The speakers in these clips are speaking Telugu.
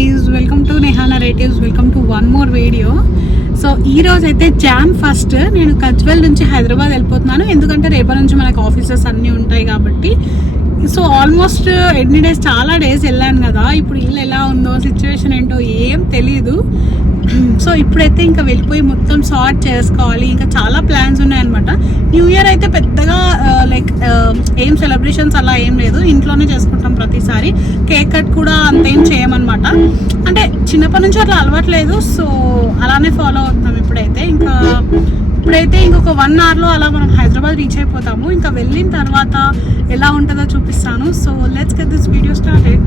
guys, welcome to Neha Narratives. Welcome to one more video. So ఈ రోజు అయితే Jan 1st నేను కజ్వల్ నుంచి హైదరాబాద్ వెళ్ళిపోతున్నాను. ఎందుకంటే రేపటి నుంచి మనకు ఆఫీసెస్ అన్నీ ఉంటాయి కాబట్టి. సో ఆల్మోస్ట్ ఎన్ని డేస్, చాలా డేస్ వెళ్ళాను కదా. ఇప్పుడు ఇల్లు ఎలా ఉందో, సిచ్యువేషన్ ఏంటో ఏం తెలీదు. సో ఇప్పుడైతే ఇంకా వెళ్ళిపోయి మొత్తం సార్ట్ చేసుకోవాలి. ఇంకా చాలా ప్లాన్స్ ఉన్నాయన్నమాట. న్యూ ఇయర్ అయితే పెద్దగా లైక్ ఏం సెలబ్రేషన్స్ అలా ఏం లేదు, ఇంట్లోనే చేసుకుంటాం ప్రతిసారి. కేక్ కట్ కూడా అంతేం చేయమన్నమాట. అంటే చిన్నప్పటి నుంచి అట్లా అలవాట్లేదు, సో అలానే ఫాలో అవుతున్నాం. ఇప్పుడైతే ఇంకొక 1 hourలో అలా మనం హైదరాబాద్ రీచ్ అయిపోతాము. ఇంకా వెళ్ళిన తర్వాత ఎలా ఉంటుందో చూపిస్తాను. So let's get this video started.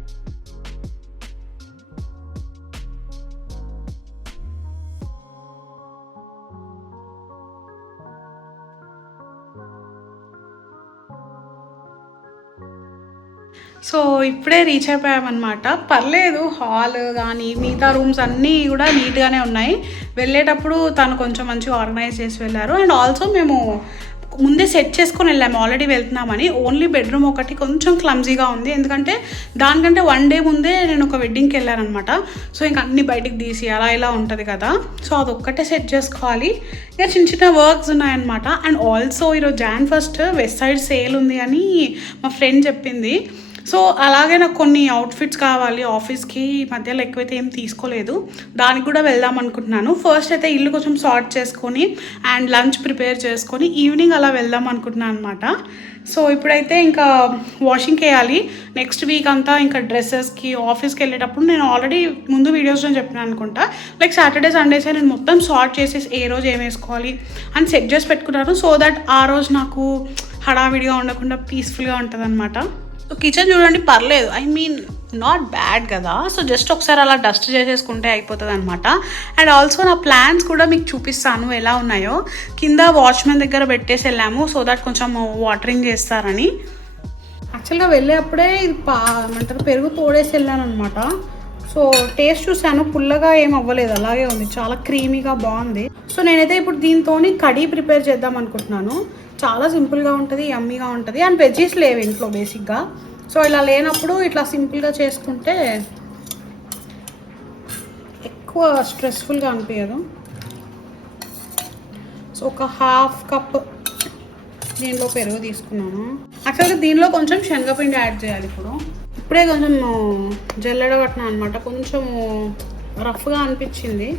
So ఇప్పుడే రీచ్ అయిపోయామన్నమాట. పర్లేదు, హాల్ కానీ మిగతా రూమ్స్ అన్నీ కూడా నీట్గానే ఉన్నాయి. వెళ్ళేటప్పుడు తను కొంచెం మంచిగా ఆర్గనైజ్ చేసి వెళ్ళారు. అండ్ ఆల్సో మేము ముందే సెట్ చేసుకొని వెళ్ళాము, ఆల్రెడీ వెళ్తున్నామని. ఓన్లీ బెడ్రూమ్ ఒకటి కొంచెం క్లమ్జీగా ఉంది, ఎందుకంటే దానికంటే 1 day ముందే నేను ఒక వెడ్డింగ్కి వెళ్ళాను అనమాట. సో ఇంకా అన్ని బయటికి తీసి అలా ఇలా ఉంటుంది కదా, సో అదొక్కటే సెట్ చేసుకోవాలి. ఇంకా చిన్న చిన్న వర్క్స్ ఉన్నాయన్నమాట. అండ్ ఆల్సో ఈరోజు Jan 1st west side sale ఉంది అని మా ఫ్రెండ్ చెప్పింది. సో అలాగే నాకు కొన్ని అవుట్ఫిట్స్ కావాలి ఆఫీస్కి. ఈ మధ్యలో ఎక్కువైతే ఏం తీసుకోలేదు, దానికి కూడా వెళ్దాం అనుకుంటున్నాను. ఫస్ట్ అయితే ఇల్లు కొంచెం సార్ట్ చేసుకొని అండ్ లంచ్ ప్రిపేర్ చేసుకొని ఈవినింగ్ అలా వెళ్దాం అనుకుంటున్నాను అనమాట. సో ఇప్పుడైతే ఇంకా వాషింగ్ వేయాలి. నెక్స్ట్ వీక్ అంతా ఇంకా డ్రెస్సెస్కి ఆఫీస్కి వెళ్ళేటప్పుడు నేను ఆల్రెడీ ముందు వీడియోస్లో చెప్పినాను అనుకుంటా, లైక్ సాటర్డే సండేసే నేను మొత్తం సార్ట్ చేసేసి ఏ రోజు ఏం వేసుకోవాలి అని సెట్ చేసి పెట్టుకున్నాను. సో దట్ ఆ రోజు నాకు హడావిడిగా ఉండకుండా పీస్ఫుల్గా ఉంటుంది అనమాట. సో కిచెన్ చూడండి, పర్లేదు, ఐ మీన్ నాట్ బ్యాడ్ కదా. సో జస్ట్ ఒకసారి అలా డస్ట్ చేసేసుకుంటే అయిపోతుంది అనమాట. అండ్ ఆల్సో నా ప్లాన్స్ కూడా మీకు చూపిస్తాను ఎలా ఉన్నాయో. కింద వాచ్మెన్ దగ్గర పెట్టేసి వెళ్ళాము, సో దట్ కొంచెం వాటరింగ్ చేస్తారని. యాక్చువల్గా వెళ్ళేప్పుడే ఇది ఏమంటారు పెరుగు తోడేసి వెళ్ళాను అనమాట. సో టేస్ట్ చూసాను, పుల్లగా ఏం అవ్వలేదు, అలాగే ఉంది, చాలా క్రీమీగా బాగుంది. సో నేనైతే ఇప్పుడు దీంతో కడీ ప్రిపేర్ చేద్దాం అనుకుంటున్నాను. చాలా సింపుల్గా ఉంటుంది, యమ్మీగా ఉంటుంది. అండ్ వెజ్జీస్ లేవు ఇంట్లో బేసిక్గా. సో ఇలా లేనప్పుడు ఇట్లా సింపుల్గా చేసుకుంటే ఎక్కువ స్ట్రెస్ఫుల్గా అనిపించదు. సో ఒక 1/2 cup దీనిలో పెరుగు తీసుకున్నాను. యాక్చువల్గా దీనిలో కొంచెం శనగపిండి యాడ్ చేయాలి. ఇప్పుడే కొంచెం జల్లెడ పట్టినా అనమాట, కొంచెం రఫ్గా అనిపించింది.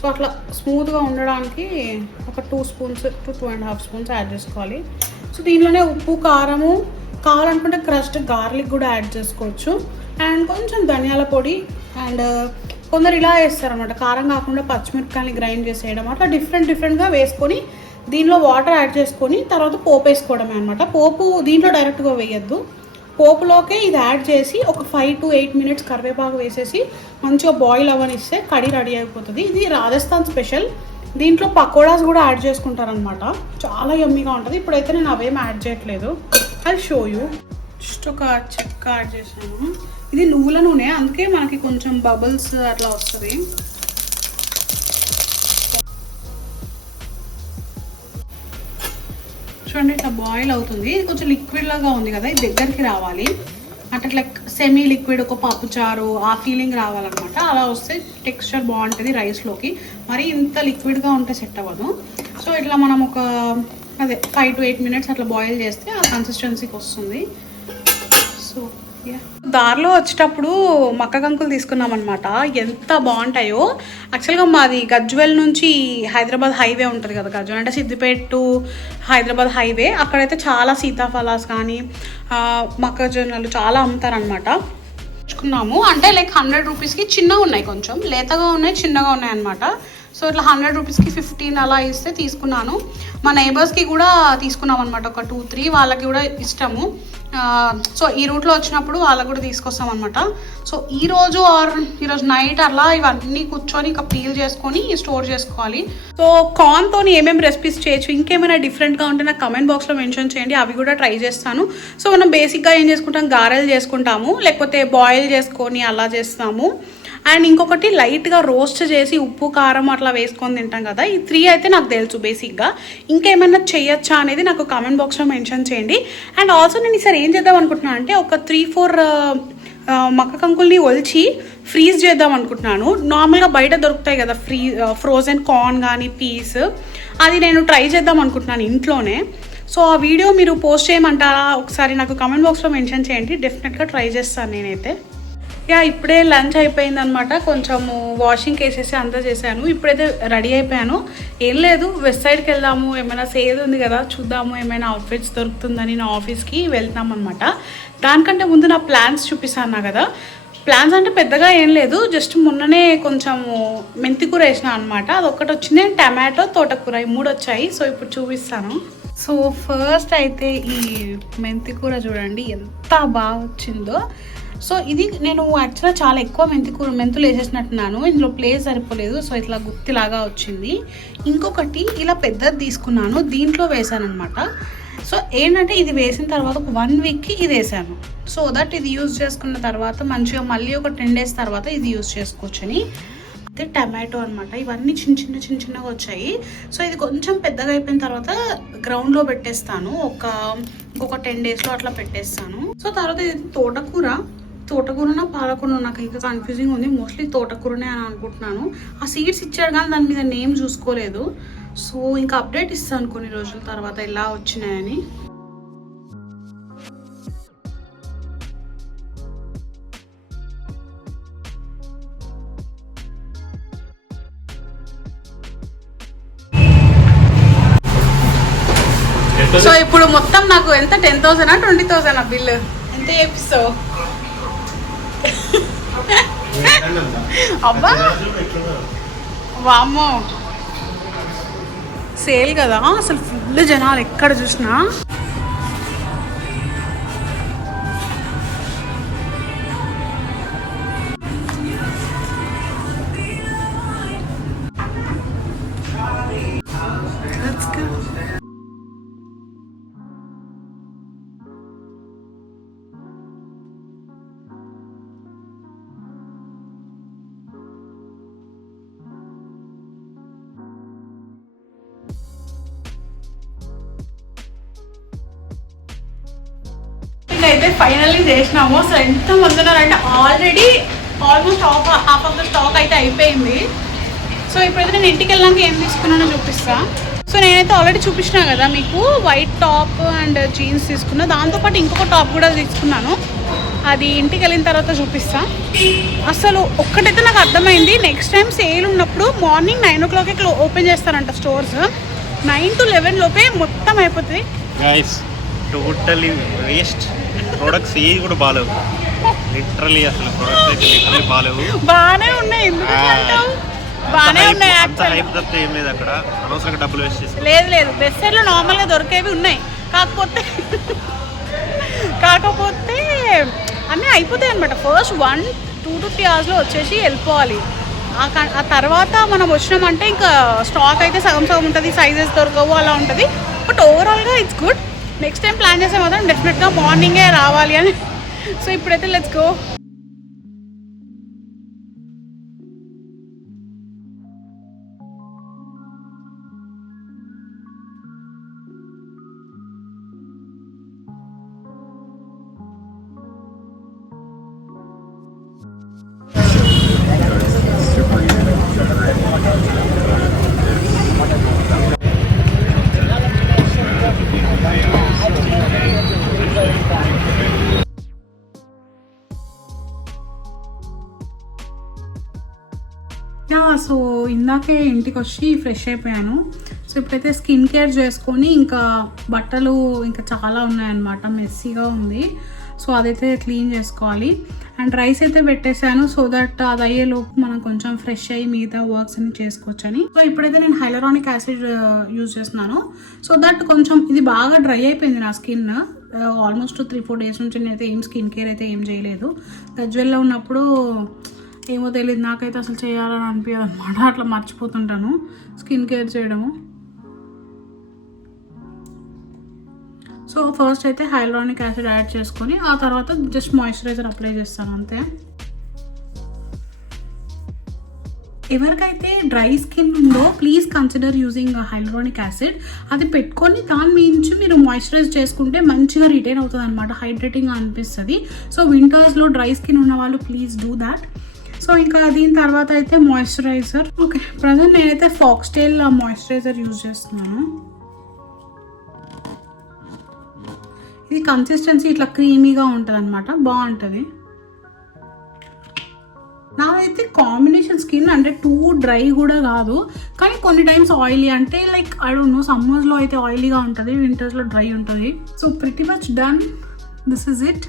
సో అట్లా స్మూత్గా ఉండడానికి ఒక 2 spoons to 2.5 spoons యాడ్ చేసుకోవాలి. సో దీనిలోనే ఉప్పు, కారము, కావాలనుకుంటే క్రష్డ్ గార్లిక్ కూడా యాడ్ చేసుకోవచ్చు. అండ్ కొంచెం ధనియాల పొడి. అండ్ కొందరు ఇలా వేస్తారనమాట, కారం కాకుండా పచ్చిమిరపకాయని గ్రైండ్ చేసేయడం, అట్లా డిఫరెంట్గా వేసుకొని దీనిలో వాటర్ యాడ్ చేసుకొని తర్వాత పోపు వేసుకోవడమే అనమాట. పోపు దీంట్లో డైరెక్ట్గా వేయద్దు, పోపులోకే ఇది యాడ్ చేసి ఒక 5 to 8 minutes కరివేపాకు వేసేసి మంచిగా బాయిల్ అవ్వనిస్తే కర్రీ రెడీ అయిపోతుంది. ఇది రాజస్థాన్ స్పెషల్. దీంట్లో పకోడాస్ కూడా యాడ్ చేసుకుంటారనమాట, చాలా యమ్మీగా ఉంటుంది. ఇప్పుడైతే నేను అవేం యాడ్ చేయట్లేదు, అది షో యూ. జస్ట్ ఒక చెక్క యాడ్ చేసాను. ఇది నువ్వుల నూనె, అందుకే మనకి కొంచెం బబుల్స్ అట్లా వస్తుంది. చూడండి ఇట్లా బాయిల్ అవుతుంది, కొంచెం లిక్విడ్ లాగా ఉంది కదా, ఇది దగ్గరికి రావాలి. అంటే లైక్ సెమీ లిక్విడ్, ఒక పప్పుచారు ఆ ఫీలింగ్ రావాలన్నమాట. అలా వస్తే టెక్స్చర్ బాగుంటుంది రైస్లోకి. మరి ఇంత లిక్విడ్గా ఉంటే సెట్ అవ్వదు. సో ఇట్లా మనం ఒక 5 to 8 minutes అట్లా బాయిల్ చేస్తే ఆ కన్సిస్టెన్సీకి వస్తుంది. సో దారిలో వచ్చేటప్పుడు మక్క కంకులు తీసుకున్నాం అనమాట, ఎంత బాగుంటాయో. యాక్చువల్గా మాది గజ్వెల్ నుంచి హైదరాబాద్ హైవే ఉంటుంది కదా, గజ్వెల్ అంటే సిద్దిపేట టు హైదరాబాద్ హైవే. అక్కడైతే చాలా సీతాఫలాస్ కానీ మొక్కజొన్నలు చాలా అమ్ముతారనమాట. తెచ్చుకున్నాము, అంటే లైక్ 100 rupeesకి చిన్నగా ఉన్నాయి, కొంచెం లేతగా ఉన్నాయి, చిన్నగా ఉన్నాయి అనమాట. సో ఇట్లా 100 rupeesకి 15 అలా ఇస్తే తీసుకున్నాను. మా నైబర్స్కి కూడా తీసుకున్నాం అనమాట, ఒక 2-3, వాళ్ళకి కూడా ఇష్టము. సో ఈ రూట్లో వచ్చినప్పుడు వాళ్ళకు కూడా తీసుకొస్తాం అనమాట. సో ఈరోజు నైట్ అలా ఇవన్నీ కూర్చొని ఇంకా పీల్ చేసుకొని స్టోర్ చేసుకోవాలి. సో కార్న్తో ఏమేమి రెసిపీస్ చేయొచ్చు, ఇంకేమైనా డిఫరెంట్గా ఉంటే నాకు కమెంట్ బాక్స్లో మెన్షన్ చేయండి, అవి కూడా ట్రై చేస్తాను. సో మనం బేసిక్గా ఏం చేసుకుంటాం, గారెలు చేసుకుంటాము, లేకపోతే బాయిల్ చేసుకొని అలా చేస్తాము. అండ్ ఇంకొకటి లైట్గా రోస్ట్ చేసి ఉప్పు కారం అట్లా వేసుకొని తింటాం కదా. ఈ 3 అయితే నాకు తెలుసు బేసిక్గా. ఇంకేమైనా చేయొచ్చా అనేది నాకు కామెంట్ బాక్స్లో మెన్షన్ చేయండి. అండ్ ఆల్సో నేను ఈసారి ఏం చేద్దాం అనుకుంటున్నాను అంటే ఒక 3-4 మక్క కంకుల్ని ఒలిచి ఫ్రీజ్ చేద్దాం అనుకుంటున్నాను. నార్మల్గా బయట దొరుకుతాయి కదా ఫ్రోజన్ కార్న్ కానీ పీస్, అది నేను ట్రై చేద్దాం అనుకుంటున్నాను ఇంట్లోనే. సో ఆ వీడియో మీరు పోస్ట్ చేయమంటారా? ఒకసారి నాకు కమెంట్ బాక్స్లో మెన్షన్ చేయండి, డెఫినెట్గా ట్రై చేస్తాను నేనైతే. ఇప్పుడే లంచ్ అయిపోయింది అనమాట. కొంచెము వాషింగ్కి వేసేసి అంతా చేశాను. ఇప్పుడైతే రెడీ అయిపోయాను. ఏం లేదు, వెస్ట్ సైడ్కి వెళ్దాము, ఏమైనా సేల్ ఉంది కదా చూద్దాము, ఏమైనా అవుట్ఫిట్స్ దొరుకుతుందని నా ఆఫీస్కి వెళ్తాం అనమాట. దానికంటే ముందు నా ప్లాన్స్ చూపిస్తాను కదా. ప్లాన్స్ అంటే పెద్దగా ఏం లేదు, జస్ట్ మొన్ననే కొంచెము మెంతికూర వేసిన అనమాట. అదొక్కటి వచ్చింది, టమాటో, తోటకూర, ఈ 3 వచ్చాయి. సో ఇప్పుడు చూపిస్తాను. సో ఫస్ట్ అయితే ఈ మెంతికూర చూడండి ఎంత బాగా వచ్చిందో. సో ఇది నేను యాక్చువల్గా చాలా ఎక్కువ మెంతులు వేసేసినట్టున్నాను, ఇందులో ప్లేస్ సరిపోలేదు. సో ఇట్లా గుత్తిలాగా వచ్చింది. ఇంకొకటి ఇలా పెద్దది తీసుకున్నాను, దీంట్లో వేసాను అనమాట. సో ఏంటంటే ఇది వేసిన తర్వాత ఒక 1 వీక్కి ఇది వేసాను, సో దట్ ఇది యూజ్ చేసుకున్న తర్వాత మంచిగా మళ్ళీ ఒక 10 డేస్ తర్వాత ఇది యూజ్ చేసుకోవచ్చని. అయితే టమాటో అనమాట, ఇవన్నీ చిన్న చిన్నగా వచ్చాయి. సో ఇది కొంచెం పెద్దగా అయిపోయిన తర్వాత గ్రౌండ్లో పెట్టేస్తాను, ఇంకొక 10 డేస్లో అట్లా పెట్టేస్తాను. సో తర్వాత ఇది తోటకూరనా పాలకూర నాకు ఇంకా కన్ఫ్యూజింగ్ ఉంది. మోస్ట్లీ తోటకూరనే అని అనుకుంటున్నాను. ఆ సీడ్స్ ఇచ్చాడు కానీ దాని మీద నేమ్ చూసుకోలేదు. సో ఇంకా అప్డేట్ ఇస్తాను కొన్ని రోజుల తర్వాత ఎలా వచ్చినాయని. సో ఇప్పుడు మొత్తం నాకు ఎంత 10,000 20,000 బిల్లు ఎంత చేపిస్తావు? అబ్బా వామ్మో, సేల్ కదా అసలు, ఫుల్ జనాలు ఎక్కడ చూసినా. అయితే ఫైనల్లీ చేసినాము. సో ఎంత మంది ఉన్నారంటే already almost half of the stock అయితే అయిపోయింది. సో ఇప్పుడైతే నేను ఇంటికి వెళ్ళాక ఏం తీసుకున్నానో చూపిస్తా. సో నేనైతే ఆల్రెడీ చూపించినా కదా మీకు, వైట్ టాప్ అండ్ జీన్స్ తీసుకున్నా, దాంతోపాటు ఇంకొక టాప్ కూడా తీసుకున్నాను. అది ఇంటికి వెళ్ళిన తర్వాత చూపిస్తా. అసలు ఒక్కటైతే నాకు అర్థమైంది, నెక్స్ట్ టైం సేల్ ఉన్నప్పుడు మార్నింగ్ 9 o'clock ఓపెన్ చేస్తారంట స్టోర్స్. 9 to 11 లోపే మొత్తం అయిపోతుంది. టోటలీ వేస్ట్ ప్రొడక్ట్స్ ఏది కూడా బాలేవు, లిటరలీ అసలు ప్రొడక్ట్స్ అయితే లిటరలీ బాలేవు. బాగానే ఉన్నాయి, బాగానే ఉన్నాయి. హైప్ తప్పితే ఏం లేదు అక్కడ, అనవసరంగా డబ్బులు వేస్ట్ చేసి. లేదు వెస్ట్ సైడ్లో నార్మల్గా దొరికేవి ఉన్నాయి, కాకపోతే అన్నీ అయిపోతాయి అనమాట. ఫస్ట్ 1-2 to 3 hours వచ్చేసి వెళ్ళిపోవాలి. ఆ తర్వాత మనం వచ్చినామంటే ఇంకా స్టాక్ అయితే సగం ఉంటుంది, సైజెస్ దొరకవు, అలా ఉంటుంది. బట్ ఓవరాల్గా it's good. Next time plan చేసే మాత్రం డెఫినెట్గా మార్నింగే రావాలి అని. సో ఇప్పుడైతే లెట్స్ గో. సో ఇందాకే ఇంటికి వచ్చి ఫ్రెష్ అయిపోయాను. సో ఇప్పుడైతే స్కిన్ కేర్ చేసుకొని ఇంకా బట్టలు ఇంకా చాలా ఉన్నాయన్నమాట, మెస్సీగా ఉంది. సో అదైతే క్లీన్ చేసుకోవాలి. అండ్ రైస్ అయితే పెట్టేశాను, సో దట్ అది అయ్యేలోపు మనం కొంచెం ఫ్రెష్ అయ్యి మిగతా వర్క్స్ అన్ని చేసుకోవచ్చని. సో ఇప్పుడైతే నేను హైలరానిక్ యాసిడ్ యూజ్ చేస్తున్నాను, సో దట్ కొంచెం ఇది బాగా డ్రై అయిపోయింది నా స్కిన్. ఆల్మోస్ట్ 3-4 days నుంచి నేనైతే ఏం స్కిన్ కేర్ అయితే ఏం చేయలేదు. గజ్వెల్లో ఉన్నప్పుడు ఏమో తెలియదు, నాకైతే అసలు చేయాలని అనిపించదు అనమాట, అట్లా మర్చిపోతుంటాను స్కిన్ కేర్ చేయడము. సో ఫస్ట్ అయితే హైలరానిక్ యాసిడ్ యాడ్ చేసుకొని ఆ తర్వాత జస్ట్ మాయిశ్చరైజర్ అప్లై చేస్తాను అంతే. ఎవరికైతే డ్రై స్కిన్ ఉందో please consider using hyaluronic acid. అది పెట్టుకొని దాని నుంచి మీరు మాయిశ్చరైజ్ చేసుకుంటే మంచిగా రిటైన్ అవుతుంది అనమాట, హైడ్రేటింగ్గా అనిపిస్తుంది. సో వింటర్స్లో డ్రై స్కిన్ ఉన్న వాళ్ళు ప్లీజ్ డూ దాట్. సో ఇంకా దీని తర్వాత అయితే మాయిశ్చరైజర్. ఓకే, ప్రజెంట్ నేనైతే ఫాక్స్టైల్ మాయిశ్చరైజర్ యూజ్ చేస్తున్నాను. ఇది కన్సిస్టెన్సీ ఇట్లా క్రీమీగా ఉంటుంది అనమాట, బాగుంటుంది. నాదైతే కాంబినేషన్ స్కిన్ అంటే టూ డ్రై కూడా కాదు, కానీ కొన్ని టైమ్స్ ఆయిలీ, అంటే లైక్ ఐ డోంట్ నో, సమ్మర్స్లో అయితే ఆయిలీగా ఉంటుంది, వింటర్స్లో డ్రై ఉంటుంది. So pretty much done, this is it.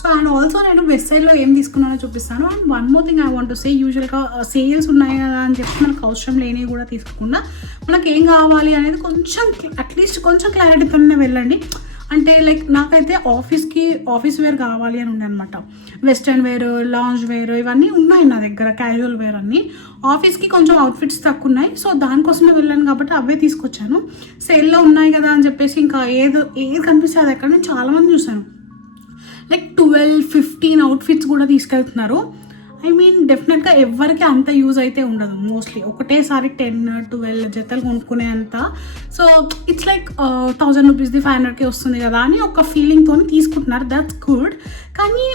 So and also నేను వెబ్ సైడ్లో ఏం తీసుకున్నానో చూపిస్తాను. And one more thing I want to say, యూజువల్గా సేల్స్ ఉన్నాయి కదా అని చెప్పి మనకు అవసరం లేనివి కూడా తీసుకోకుండా మనకు ఏం కావాలి అనేది కొంచెం అట్లీస్ట్ కొంచెం క్లారిటీతోనే వెళ్ళండి. అంటే లైక్ నాకైతే ఆఫీస్ వేర్ కావాలి అని ఉండే అనమాట. వెస్ట్రన్ వేర్, లాంజ్ వేర్ ఇవన్నీ ఉన్నాయి నా దగ్గర, క్యాజువల్ వేర్ అన్నీ. ఆఫీస్కి కొంచెం అవుట్ఫిట్స్ తక్కువ ఉన్నాయి, సో దానికోసమే వెళ్ళాను కాబట్టి అవే తీసుకొచ్చాను. సేల్లో ఉన్నాయి కదా అని చెప్పేసి ఇంకా ఏది కనిపిస్తే అది ఎక్కడ నేను చాలామంది చూసాను, లైక్ 12-15 అవుట్ఫిట్స్ కూడా తీసుకెళ్తున్నారు. ఐ మీన్ డెఫినెట్గా ఎవరికి అంత యూజ్ అయితే ఉండదు, మోస్ట్లీ ఒకటేసారి 10-12 జతలు కొనుక్కునే అంత. సో ఇట్స్ లైక్ 1000 రూపీస్ది 500కి వస్తుంది కదా అని ఒక ఫీలింగ్తో తీసుకుంటున్నారు, దట్స్ గుడ్. కానీ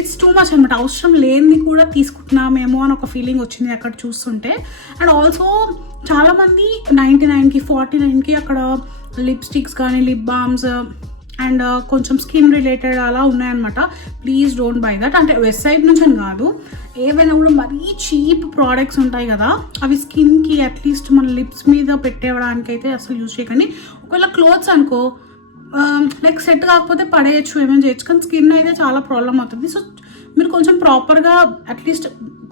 ఇట్స్ టూ మచ్ అనమాట, అవసరం లేనిది కూడా తీసుకుంటున్నామేమో అని ఒక ఫీలింగ్ వచ్చింది అక్కడ చూస్తుంటే. అండ్ ఆల్సో చాలామంది 99కి 49కి అక్కడ లిప్స్టిక్స్ కానీ లిప్ బామ్స్ అండ్ కొంచెం స్కిన్ రిలేటెడ్ అలా ఉన్నాయన్నమాట. Please don't by that. అంటే వెబ్సైట్ నుంచి అని కాదు, ఏవైనా కూడా మరీ చీప్ ప్రోడక్ట్స్ ఉంటాయి కదా, అవి స్కిన్కి అట్లీస్ట్ మన లిప్స్ మీద పెట్టేవడానికి అయితే అసలు యూజ్ చేయకండి. ఒకవేళ క్లోత్స్ అనుకో లైక్ సెట్ కాకపోతే పడేయచ్చు, ఏమైనా చేయొచ్చు, కానీ స్కిన్ అయితే చాలా ప్రాబ్లం అవుతుంది. సో మీరు కొంచెం ప్రాపర్గా అట్లీస్ట్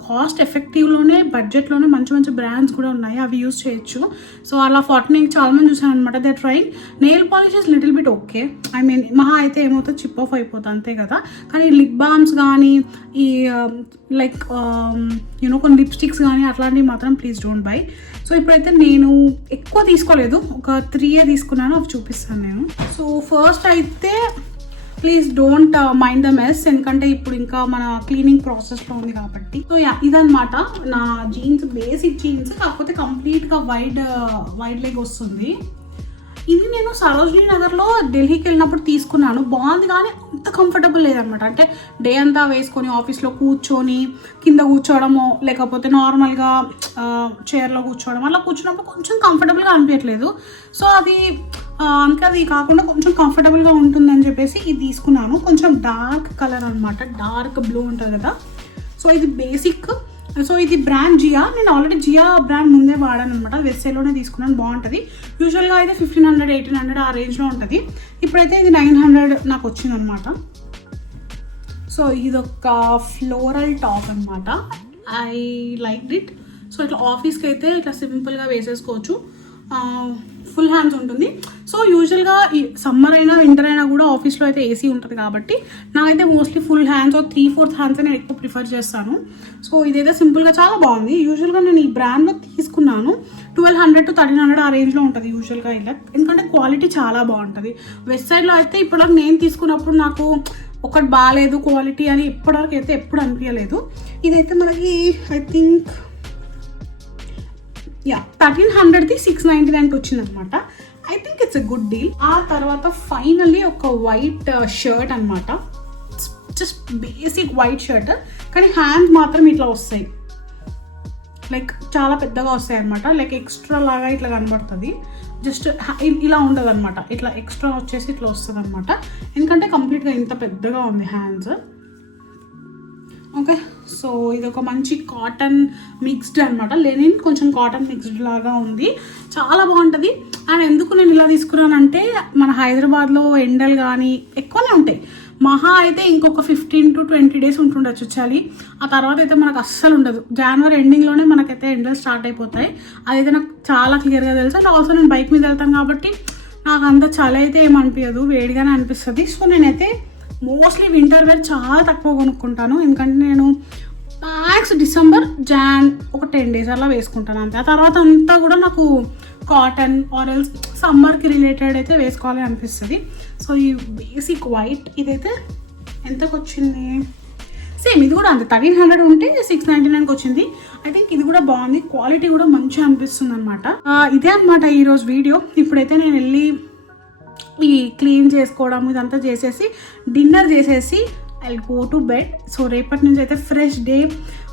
కాస్ట్ ఎఫెక్టివ్లోనే బడ్జెట్లోనే మంచి బ్రాండ్స్ కూడా ఉన్నాయి, అవి యూజ్ చేయొచ్చు. సో అలా 49 చాలామంది చూసాను అనమాట. They trying nail polishes little bit okay, I mean మహా అయితే ఏమవుతుంది చిప్ ఆఫ్ అయిపోతుంది అంతే కదా. కానీ లిప్ బామ్స్ కానీ ఈ లైక్ యూనో కొన్ని లిప్స్టిక్స్ కానీ అట్లాంటివి మాత్రం ప్లీజ్ డోంట్ బై. సో ఇప్పుడైతే నేను ఎక్కువ తీసుకోలేదు, ఒక 3 తీసుకున్నాను, అవి చూపిస్తాను నేను. సో ఫస్ట్ అయితే please don't mind the mess, ఎందుకంటే ఇప్పుడు ఇంకా మన క్లీనింగ్ ప్రాసెస్లో ఉంది కాబట్టి. సో యా, ఇదనమాట నా జీన్స్, బేసిక్ జీన్స్, కాకపోతే కంప్లీట్గా వైడ్ లెగ్ వస్తుంది. ఇది నేను సరోజినీ నగర్లో ఢిల్లీకి వెళ్ళినప్పుడు తీసుకున్నాను, బాగుంది, కానీ అంత కంఫర్టబుల్ లేదనమాట. అంటే డే అంతా వేసుకొని ఆఫీస్లో కూర్చొని కింద కూర్చోవడమో లేకపోతే నార్మల్గా చైర్లో కూర్చోవడం అలా కూర్చున్నప్పుడు కొంచెం కంఫర్టబుల్గా అనిపించట్లేదు. సో అది అందుకే అది కాకుండా కొంచెం కంఫర్టబుల్గా ఉంటుందని చెప్పేసి ఇది తీసుకున్నాను. కొంచెం డార్క్ కలర్ అనమాట, డార్క్ బ్లూ ఉంటుంది కదా. సో ఇది బేసిక్. సో ఇది బ్రాండ్ జియా, నేను ఆల్రెడీ జియా బ్రాండ్ ముందే వాడాను అనమాట, వెబ్సైట్లోనే తీసుకున్నాను, బాగుంటుంది. యూజువల్గా అయితే 1500-1800 ఆ రేంజ్లో ఉంటుంది. ఇప్పుడైతే ఇది 900 నాకు వచ్చిందనమాట. సో ఇది ఒక ఫ్లోరల్ టాప్ అనమాట, ఐ లైక్ ఇట్. సో ఇట్లా ఆఫీస్కి అయితే ఇట్లా సింపుల్గా వేసేసుకోవచ్చు, ఫుల్ హ్యాండ్స్ ఉంటుంది. సో యూజువల్గా ఈ సమ్మర్ అయినా వింటర్ అయినా కూడా ఆఫీస్లో అయితే ఏసీ ఉంటుంది కాబట్టి నాకైతే మోస్ట్లీ ఫుల్ హ్యాండ్స్ 3/4 హ్యాండ్స్ నేను ఎక్కువ ప్రిఫర్ చేస్తాను. సో ఇదైతే సింపుల్గా చాలా బాగుంది. యూజువల్గా నేను ఈ బ్రాండ్లో తీసుకున్నాను, 1200-1300 ఆ రేంజ్లో ఉంటుంది యూజువల్గా ఇలా, ఎందుకంటే క్వాలిటీ చాలా బాగుంటుంది. వెబ్సైట్లో అయితే ఇప్పటివరకు నేను తీసుకున్నప్పుడు నాకు ఒకటి బాగాలేదు క్వాలిటీ అని ఇప్పటివరకు అయితే ఎప్పుడు అనిపించలేదు. ఇదైతే మనకి ఐ థింక్ 1300ది 699కి వచ్చిందనమాట. I think it's a good deal. ఆ తర్వాత ఫైనల్లీ ఒక వైట్ షర్ట్ అనమాట, జస్ట్ బేసిక్ వైట్ షర్ట్, కానీ హ్యాండ్స్ మాత్రం ఇట్లా వస్తాయి, లైక్ చాలా పెద్దగా వస్తాయి అనమాట, లైక్ ఎక్స్ట్రా లాగా ఇట్లా కనబడుతుంది. జస్ట్ ఇలా ఉండదు అనమాట, ఇట్లా ఎక్స్ట్రా వచ్చేసి ఇట్లా వస్తుంది అనమాట, ఎందుకంటే కంప్లీట్గా ఇంత పెద్దగా ఉంది హ్యాండ్స్. ఓకే, సో ఇది ఒక మంచి కాటన్ మిక్స్డ్ అనమాట, లెనిన్ కొంచెం కాటన్ మిక్స్డ్ లాగా ఉంది, చాలా బాగుంటుంది. అండ్ ఎందుకు నేను ఇలా తీసుకున్నానంటే మన హైదరాబాద్లో ఎండలు కానీ ఎక్కువనే ఉంటాయి, మహా అయితే ఇంకొక 15-20 డేస్ ఉంటుండొచ్చు చలి, ఆ తర్వాత అయితే మనకు అస్సలు ఉండదు. జనవరి ఎండింగ్లోనే మనకైతే ఎండలు స్టార్ట్ అయిపోతాయి, అదైతే నాకు చాలా క్లియర్గా తెలుసు. అండ్ ఆల్సో నేను బైక్ మీద వెళ్తాను కాబట్టి నాకు అంత చలి అయితే ఏమనిపించదు, వేడిగానే అనిపిస్తుంది. సో నేనైతే మోస్ట్లీ వింటర్ వేర్ చాలా తక్కువ కొనుక్కుంటాను, ఎందుకంటే నేను మ్యాక్స్ డిసెంబర్ జాన్ ఒక 10 డేస్ అలా వేసుకుంటాను అంతే. ఆ తర్వాత అంతా కూడా నాకు కాటన్ ఆరెల్స్ సమ్మర్కి రిలేటెడ్ అయితే వేసుకోవాలి అనిపిస్తుంది. సో ఈ బేసిక్ వైట్ ఇదైతే ఎంతకు వచ్చింది, సేమ్ ఇది కూడా అంతే 1300 ఉంటే 699కి వచ్చింది. ఐ థింక్ ఇది కూడా బాగుంది, క్వాలిటీ కూడా మంచిగా అనిపిస్తుంది అనమాట. ఇదే అనమాట ఈరోజు వీడియో. ఇప్పుడైతే నేను వెళ్ళి ఈ క్లీన్ చేసుకోవడం ఇదంతా చేసేసి డిన్నర్ చేసేసి I go to bed. So రేపటి నుంచి అయితే ఫ్రెష్ డే.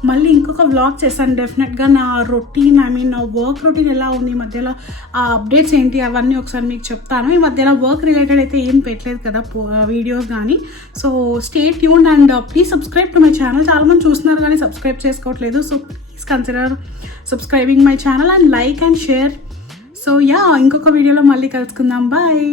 మళ్ళీ ఇంకొక వ్లాగ్ చేస్తాను డెఫినెట్గా. నా రొటీన్ నా వర్క్ రొటీన్ ఎలా ఉంది, ఈ మధ్యలో ఆ అప్డేట్స్ ఏంటి అవన్నీ ఒకసారి మీకు చెప్తాను. ఈ మధ్యలో వర్క్ రిలేటెడ్ అయితే ఏం పెట్టలేదు కదా వీడియోస్ కానీ. So stay tune and please subscribe to my channel. చాలామంది చూస్తున్నారు కానీ సబ్స్క్రైబ్ చేసుకోవట్లేదు. So please consider subscribing my channel and like and share. So yeah, ఇంకొక వీడియోలో మళ్ళీ కలుసుకుందాం. బాయ్.